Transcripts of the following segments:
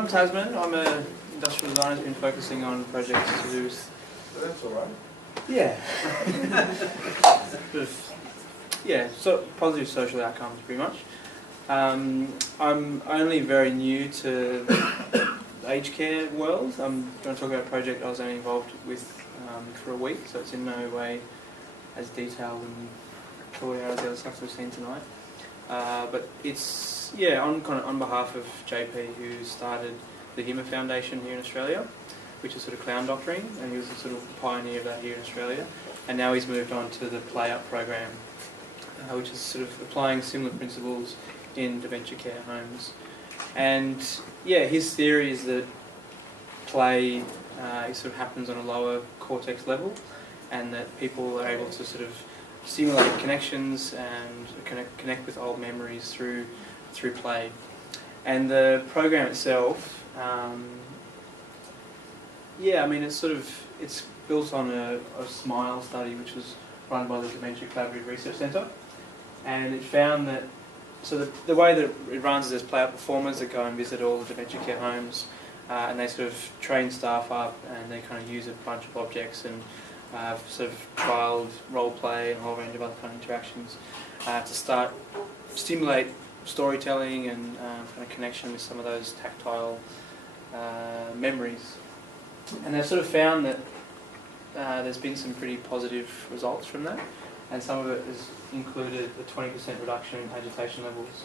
I'm Tasman. I'm an industrial designer who's been focusing on projects to do with... That's all right. Yeah. Yeah, so positive social outcomes pretty much. I'm only very new to the aged care world. I'm going to talk about a project I was only involved with for a week, so it's in no way as detailed and thought out as the other stuff we've seen tonight. But it's, yeah, on behalf of JP, who started the HIMA Foundation here in Australia, which is sort of clown doctoring, and he was a sort of pioneer of that here in Australia. And now he's moved on to the Play Up program, which is sort of applying similar principles in dementia care homes. And yeah, his theory is that play it sort of happens on a lower cortex level, and that people are able to sort of stimulate connections and connect with old memories through play. And the program itself, yeah, I mean, it's built on a SMILE study which was run by the Dementia Collaborative Research Centre, and it found that, so the way that it runs is there's play-up performers that go and visit all the dementia care homes, and they sort of train staff up, and they kind of use a bunch of objects and sort of trialled role play and a whole range of other kind of interactions to start stimulate storytelling and kind of connection with some of those tactile memories. And they've sort of found that there's been some pretty positive results from that, and some of it has included a 20% reduction in agitation levels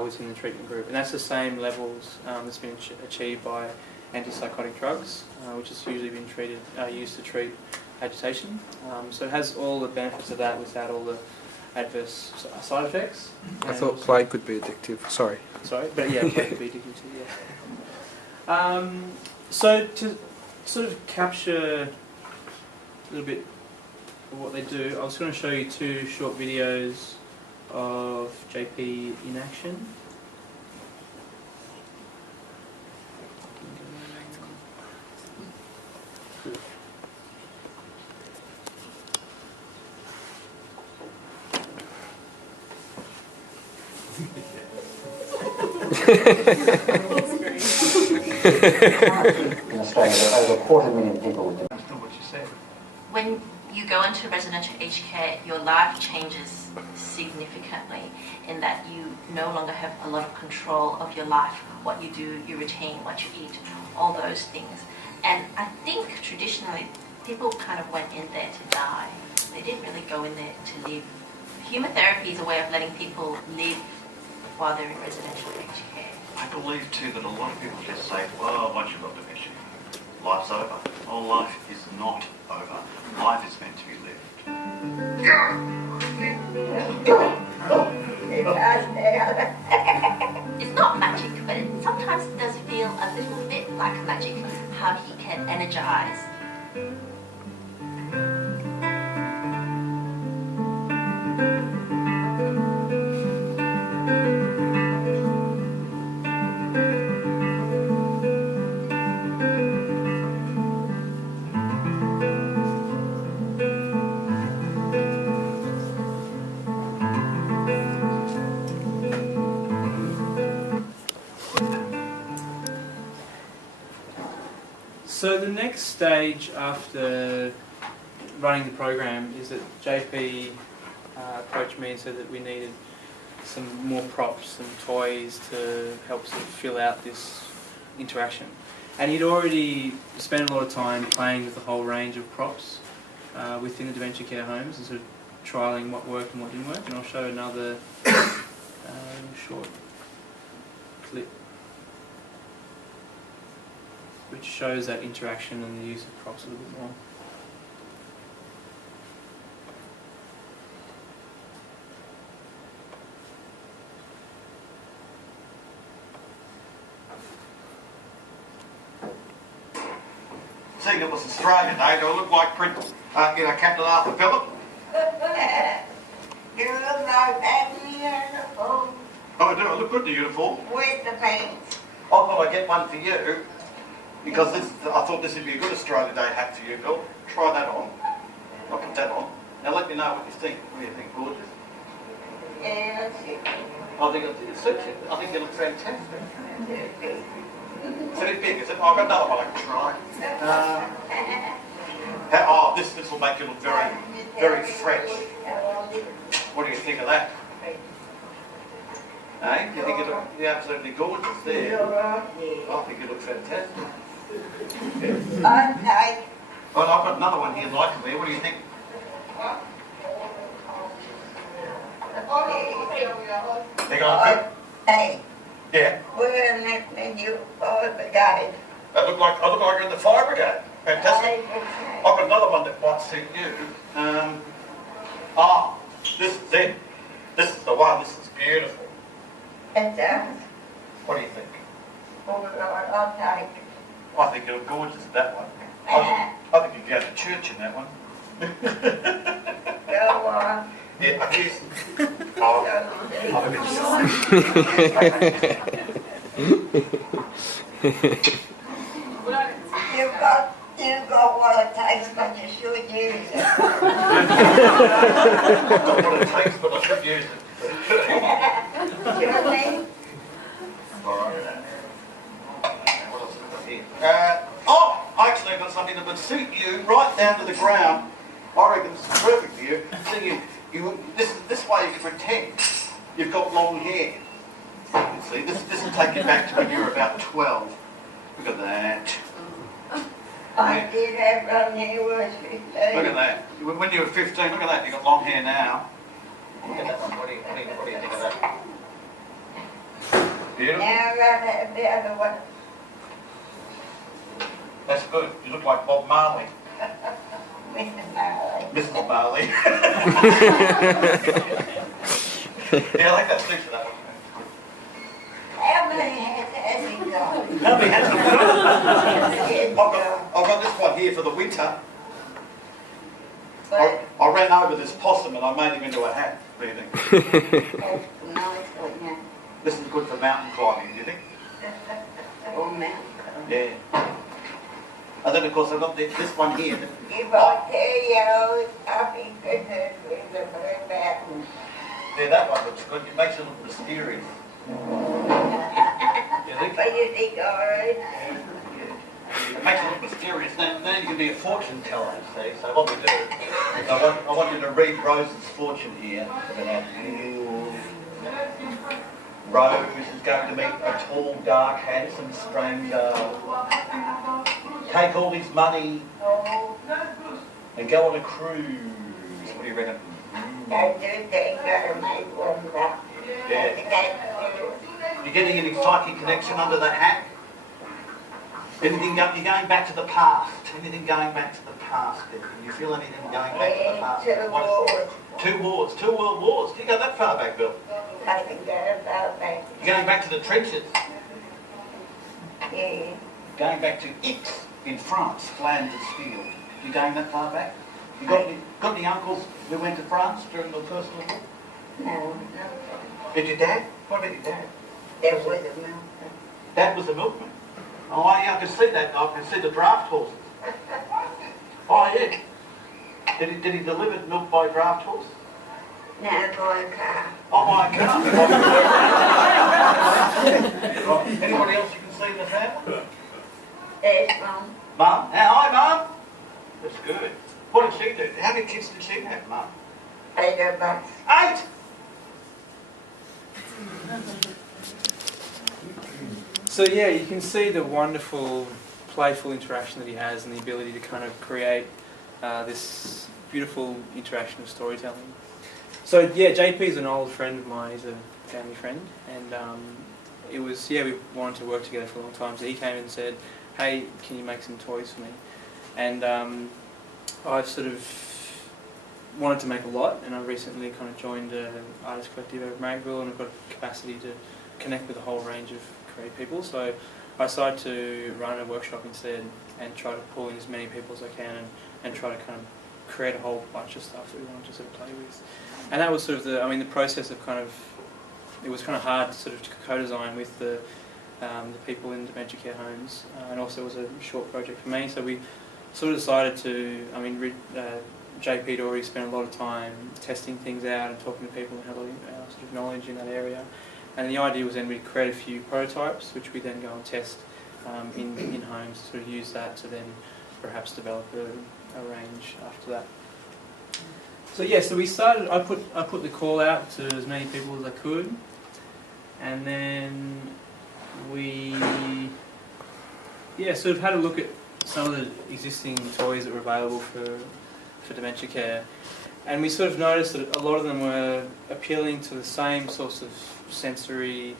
within the treatment group. And that's the same levels that's been achieved by antipsychotic drugs, which has usually been used to treat agitation. So it has all the benefits of that without all the adverse side effects. I thought play could be addictive. Sorry, but yeah, play could be addictive too, yeah. So to sort of capture a little bit of what they do, I was going to show you two short videos of JP in action. In Australia, there are over 250,000 people with dementia. That's not what you said. When you go into residential aged care, your life changes significantly in that you no longer have a lot of control of your life, what you do, your routine, what you eat, all those things. And I think traditionally people kind of went in there to die. They didn't really go in there to live. Chemotherapy is a way of letting people live while they're in residential aged care. I believe too that a lot of people just say, well, once you've got dementia, life's over. Well, life is not over. Life is meant to be lived. It's not magic, but it sometimes does feel a little bit like magic, how he can energize. So the next stage after running the program is that JP approached me and said that we needed some more props, some toys to help sort of fill out this interaction. And he'd already spent a lot of time playing with the whole range of props within the dementia care homes and sort of trialling what worked and what didn't work. And I'll show another short clip which shows that interaction and the use of props a little bit more. Seeing it was Australia Day, do I look like Captain Arthur Phillip? You look like that uniform. Oh, do I look good in the uniform? With the pants. I thought I'd get one for you, because I thought this would be a good Australia Day hat for you, Bill. Try that on. I'll put that on. Now let me know what you think. What do you think, gorgeous? Yeah, that's it. I think it suits you. I think you look fantastic. It's a bit big, is it? I've got another one I can try. Oh, this will make you look very, very fresh. What do you think of that? Hey, you think you're absolutely gorgeous there? I think you look fantastic. Okay. Well, I've got another one here like there. What do you think? They going good? Hey, Yeah. we're listening to you all the guys. I look like you're in the fire brigade. Fantastic. I've got another one that might suit you. This is it. This is the one. This is beautiful. It does. What do you think? Oh, Lord, I'll take it. I think you look gorgeous in that one. I think you go to church in that one. Go on. Yeah, I guess. Go on. You've got what it takes, but you should use it. I've got what it takes, but I should use it. You know what I mean? All right. What else have I got here? Actually, I've got something that would suit you right down to the ground. I reckon this is perfect for you. See, this way you can pretend you've got long hair. You see, this will take you back to when you were about 12. Look at that. I did have long hair when I was 15. Look at that. When you were 15, look at that. You've got long hair now. Look at that one. What do you think of that? Beautiful. Now I've got to have the other one. That's good. You look like Bob Marley. Mr. Marley. Mr. Marley. Yeah, I like that suit for that one. How many hats has he got? How many hats have you got? I've got this one here for the winter. But I ran over this possum and I made him into a hat. What do you think? that's nice one, yeah. This is good for mountain climbing, do you think? Oh, man. Yeah. And then of course I've got this one here. If I tell you, I'll be good with the bird mountain. Yeah, that one looks good. It makes it look mysterious. You think? But you think, all right? It makes it look mysterious. Then you can be a fortune teller, see. So what we do, I want you to read Rose's fortune here. Rose is going to meet a tall, dark, handsome stranger. Take all his money and go on a cruise. What do you reckon? I do think I'll make one up. Yeah. You're getting an exciting connection under the hat? You're going back to the past. Anything going back to the past? Can you feel anything going back to the past? Two wars. Two world wars. Do you go that far back, Bill? I can go about that. You're going back to the trenches. Yeah. Going back to X in France, Flanders Field. You going that far back? You got any uncles who went to France during the First World War? No. Did your dad? What about your dad? There was a mountain. Dad was a milkman. Oh yeah, I can see that. I can see the draft horses. Oh yeah. Did he deliver milk by draft horse? No, boy, car. Oh my God. Anybody else you can see in the family? There's one. Mum? Hi, Mum. That's good. What did she do? How many kids did she have, Mum? 8 of us. 8! So yeah, you can see the wonderful, playful interaction that he has and the ability to kind of create this beautiful interaction of storytelling. So yeah, JP is an old friend of mine. He's a family friend, and it was we wanted to work together for a long time. So he came and said, "Hey, can you make some toys for me?" And I've sort of wanted to make a lot, and I recently kind of joined an artist collective over at Marrickville, and I've got capacity to connect with a whole range of creative people. So I decided to run a workshop instead and try to pull in as many people as I can and try to kind of create a whole bunch of stuff that we wanted to sort of play with. And that was sort of the process of it was kind of hard to sort of co-design with the people in dementia care homes, and also it was a short project for me. So we sort of decided to, JP had already spent a lot of time testing things out and talking to people who had a lot of sort of knowledge in that area. And the idea was then we'd create a few prototypes, which we then go and test in homes, to sort of use that to then perhaps develop a range after that. So yeah, so we started. I put the call out to as many people as I could, and then we sort of had a look at some of the existing toys that were available for dementia care, and we sort of noticed that a lot of them were appealing to the same sorts of sensory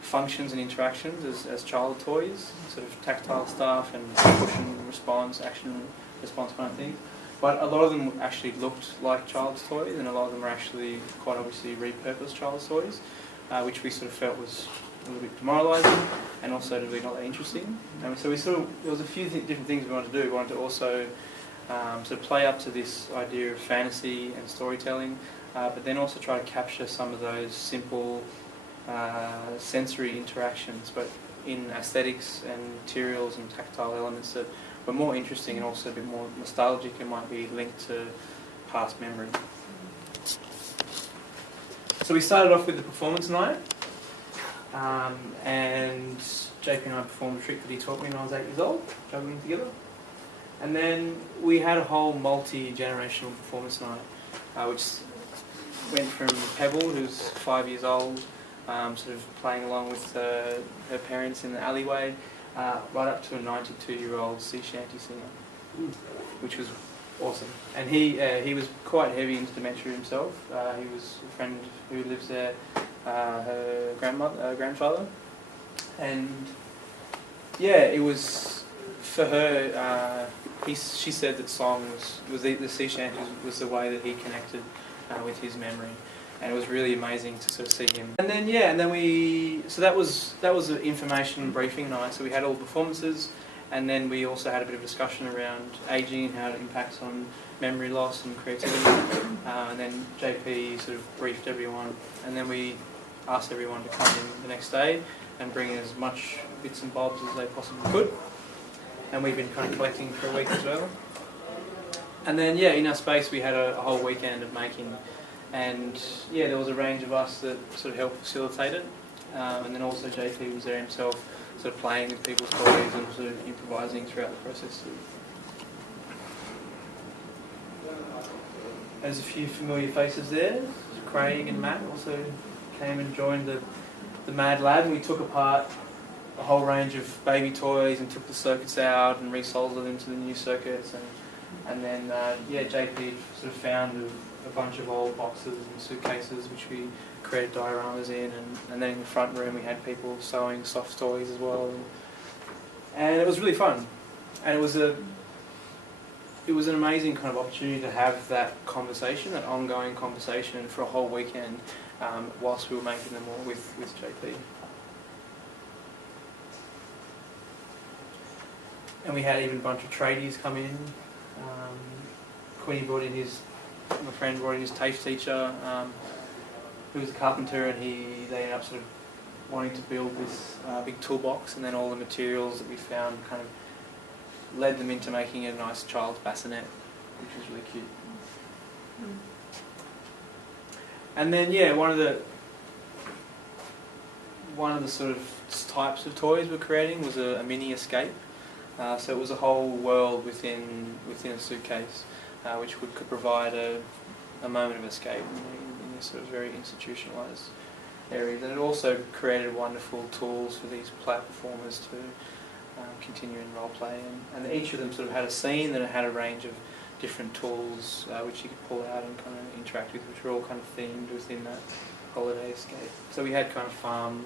functions and interactions as child toys, sort of tactile stuff and push and response, action response kind of thing. But a lot of them actually looked like child's toys, and a lot of them were actually quite obviously repurposed child's toys, which we sort of felt was a little bit demoralising and also really not that interesting. So there was a few different things we wanted to do. We wanted to also sort of play up to this idea of fantasy and storytelling, but then also try to capture some of those simple sensory interactions, but in aesthetics and materials and tactile elements that were more interesting and also a bit more nostalgic and might be linked to past memory. So we started off with the performance night, and JP and I performed a trick that he taught me when I was 8 years old, juggling together. And then we had a whole multi-generational performance night, which went from Pebble, who's 5 years old, sort of playing along with her parents in the alleyway, right up to a 92-year-old sea shanty singer, which was awesome. And he was quite heavy into dementia himself. He was a friend who lives there, her grandfather, and yeah, it was for her. She said that song was the sea shanty was the way that he connected with his memory. And it was really amazing to sort of see him. And then so that was an information briefing night. So we had all the performances, and then we also had a bit of discussion around ageing and how it impacts on memory loss and creativity. And then JP sort of briefed everyone, and then we asked everyone to come in the next day and bring in as much bits and bobs as they possibly could. And we've been kind of collecting for a week as well. And then in our space we had a whole weekend of making. And there was a range of us that sort of helped facilitate it, and then also JP was there himself, sort of playing with people's toys and sort of improvising throughout the process. There's a few familiar faces there. Craig and Matt also came and joined the Mad Lab, and we took apart a whole range of baby toys and took the circuits out and resoldered them to the new circuits, and then JP sort of found a bunch of old boxes and suitcases which we created dioramas in, and then in the front room we had people sewing soft toys as well, and it was really fun, and it was an amazing kind of opportunity to have that conversation, that ongoing conversation for a whole weekend whilst we were making them all with JP. And we had even a bunch of tradies come in. Quinny brought in my friend brought in his TAFE teacher, who was a carpenter, and they ended up sort of wanting to build this big toolbox, and then all the materials that we found kind of led them into making a nice child's bassinet, which was really cute. And then one of the sort of types of toys we're creating was a mini escape. So it was a whole world within a suitcase, which could provide a moment of escape in this sort of very institutionalised area. And it also created wonderful tools for these play performers to continue in role play. And each of them sort of had a scene that had a range of different tools which you could pull out and kind of interact with, which were all kind of themed within that holiday escape. So we had kind of farm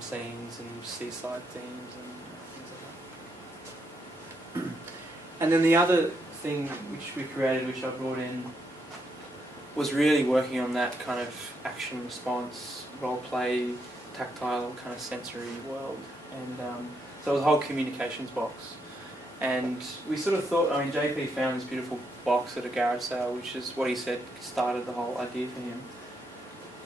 scenes and seaside themes and things like that. And then the other thing which we created, which I brought in, was really working on that kind of action response, role play, tactile kind of sensory world. And so it was a whole communications box. And we sort of thought, JP found this beautiful box at a garage sale, which is what he said started the whole idea for him.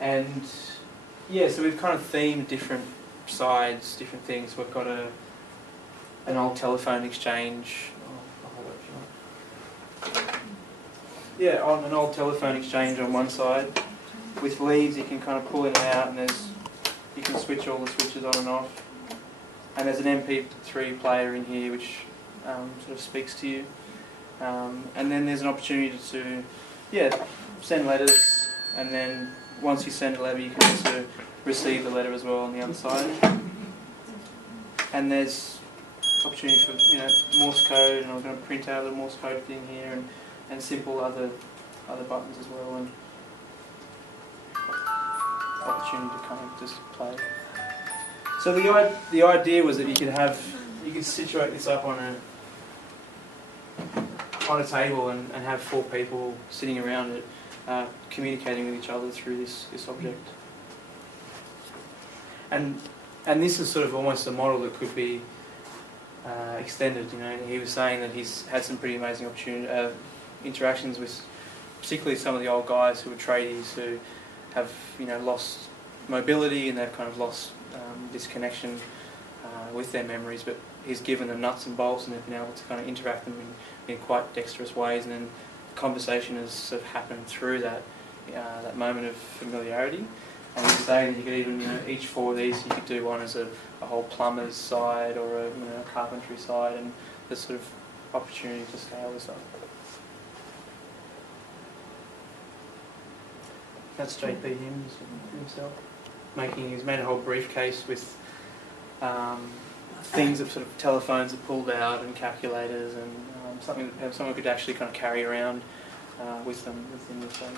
And so we've kind of themed different sides, different things. We've got an old telephone exchange. On an old telephone exchange on one side. With leads you can kind of pull in and out, and you can switch all the switches on and off. And there's an MP3 player in here which sort of speaks to you. And then there's an opportunity to, send letters, and then once you send a letter you can also receive the letter as well on the other side. And there's opportunity for Morse code, and I'm going to print out a little Morse code thing here, and simple other buttons as well, and opportunity to kind of just play. So the idea was that you could situate this up on a table and have 4 people sitting around it, communicating with each other through this object. And this is sort of almost a model that could be extended. He was saying that he's had some pretty amazing interactions with, particularly some of the old guys who were tradies who have lost mobility, and they've kind of lost this connection with their memories, but he's given them nuts and bolts, and they've been able to kind of interact them in quite dexterous ways, and then conversation has sort of happened through that moment of familiarity. And he's saying that you could even, each 4 of these, you could do one as a whole plumber's side or a carpentry side, and there's sort of opportunity to scale this up. That's JP himself. He's made a whole briefcase with things that sort of telephones are pulled out, and calculators, and something that someone could actually kind of carry around with them within this one.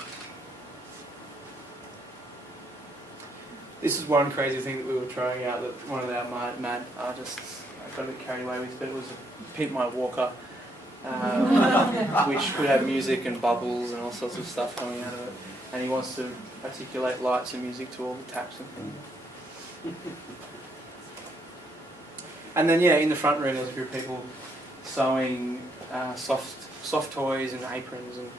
This is one crazy thing that we were trying out that one of our mad artists got a bit carried away with, but it was a Pimp My Walker, which could have music and bubbles and all sorts of stuff coming out of it. And he wants to articulate lights and music to all the taps and things. And then, in the front room there's a group of people sewing soft toys and aprons, and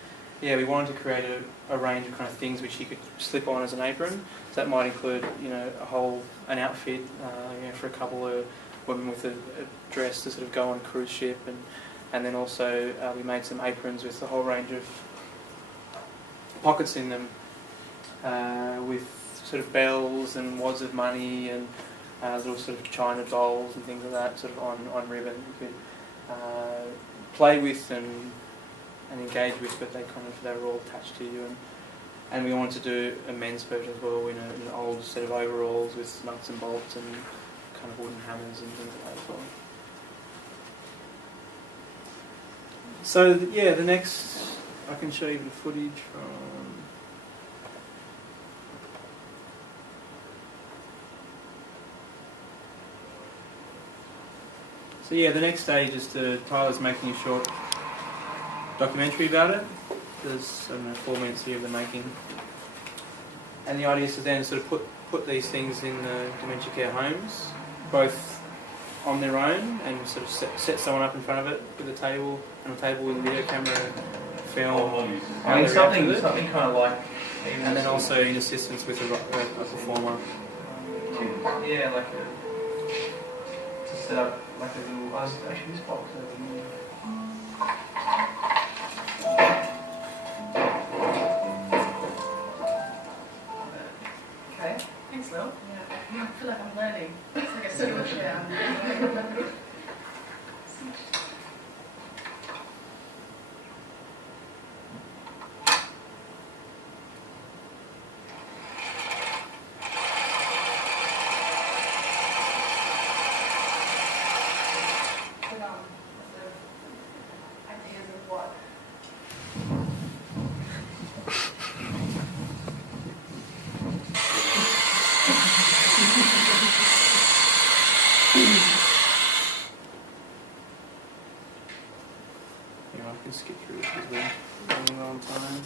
we wanted to create a range of kind of things which you could slip on as an apron. So that might include, an outfit, for a couple of women with a dress to sort of go on a cruise ship, and then also we made some aprons with a whole range of pockets in them, with sort of bells and wads of money and little sort of china dolls and things like that, sort of on ribbon. You could play with and engage with, but they were all attached to you. And we wanted to do a men's version as well, in an old set of overalls with nuts and bolts and kind of wooden hammers and things like that as well. So the next, I can show you the footage from. So the next stage is Tyler's making a short documentary about it. There's 4 minutes here of the making, and the idea is to then sort of put these things in the dementia care homes, both on their own, and sort of set someone up in front of it with a table with a video camera, film. Something kind of like. And then also in assistance with a performer. To set up like a little. Actually, this box over here. Okay, thanks, Lil. Yeah, I feel like I'm learning. It's like a solo share. Ideas of what? I can skip through this because we're running low on time.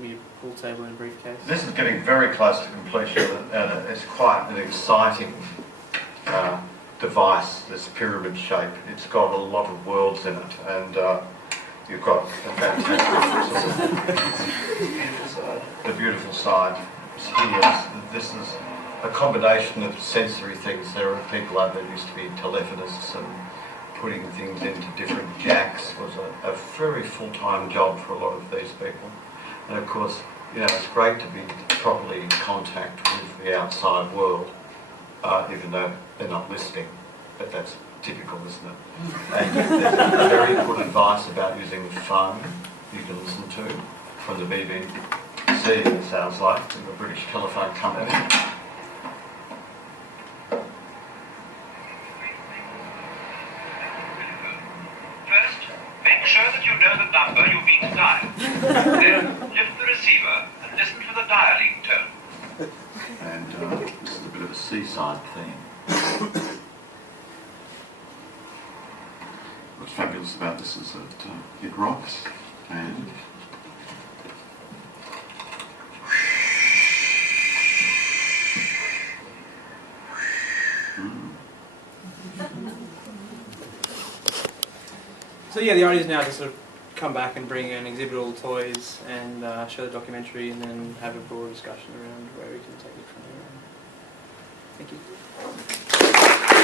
Be a pool table and briefcase. This is getting very close to completion, and it's quite an exciting device, this pyramid shape. It's got a lot of worlds in it, and you've got a fantastic the beautiful side. Here, this is a combination of sensory things. There are people out there who used to be telephonists, and putting things into different jacks was a very full-time job for a lot of these people. And of course, you know, it's great to be properly in contact with the outside world, even though they're not listening, but that's typical, isn't it? And there's very good advice about using the phone you can listen to from the BBC, it sounds like, from the British Telephone Company. First, make sure that you know the number you mean to dial. Then lift the receiver and listen for the dialing tone. And this is a bit of a seaside theme. What's fabulous about this is that it rocks and So yeah, the idea is now to sort of come back and bring and exhibit all the toys and show the documentary, and then have a broad discussion around where we can take it from there. Thank you.